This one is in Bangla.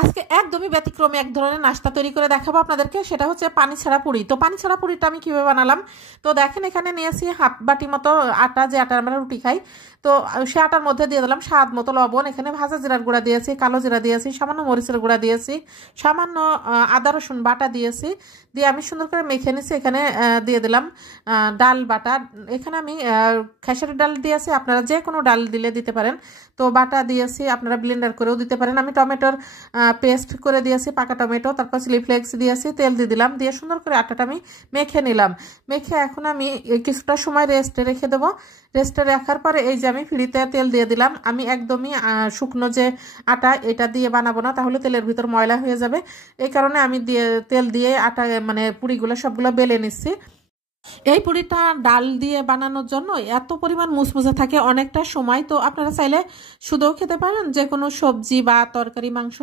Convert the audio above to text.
আজকে একদমই ব্যতিক্রমী এক ধরনের নাস্তা তৈরি করে দেখাবো আপনাদেরকে। সেটা হচ্ছে পানি ছাড়া পুরি। তো পানি ছাড়া পুরিটা আমি কিভাবে বানালাম, তো দেখেন এখানে নিয়েছি হাফ বাটি মতো আটা, যে আটা আমরা রুটি খাই। তো সে আটার মধ্যে দিয়ে দিলাম স্বাদ মতো লবণ, এখানে ভাজা জিরার গুঁড়া দিয়েছি, কালো জিরা দিয়েছি, সামান্য মরিচের গুঁড়া দিয়েছি, সামান্য আদা রসুন বাটা দিয়েছি। দিয়ে আমি সুন্দর করে মেখে নিছি। এখানে দিয়ে দিলাম ডাল বাটা। এখানে আমি খেসারির ডাল দিয়েছি, আপনারা যে কোনো ডাল দিলে দিতে পারেন। তো বাটা দিয়েছি, আপনারা ব্লেন্ডার করেও দিতে পারেন। আমি টমেটোর পেস্ট করে দিয়েছি, পাকা টমেটো, তারপর চিলি ফ্লেক্স দিয়েছি, তেল দিয়ে দিলাম, দিয়ে সুন্দর করে আটাটা আমি মেখে নিলাম। মেখে এখন আমি কিছুটা সময় রেস্টে রেখে দেবো। রেস্টে রাখার পরে এই যে আমি ফ্রিতে তেল দিয়ে দিলাম। আমি একদমই শুকনো যে আটা এটা দিয়ে বানাবো না, তাহলে তেলের ভিতর ময়লা হয়ে যাবে। এই কারণে আমি তেল দিয়ে আটা মানে পুরিগুলো সবগুলো বেলে নিচ্ছি। এই পুরিটা ডাল দিয়ে বানানোর জন্য এত পরিমাণ মুসমুসে থাকে অনেকটা সময়। তো আপনারা চাইলে শুধুও খেতে পারেন, যে কোনো সবজি বা তরকারি মাংস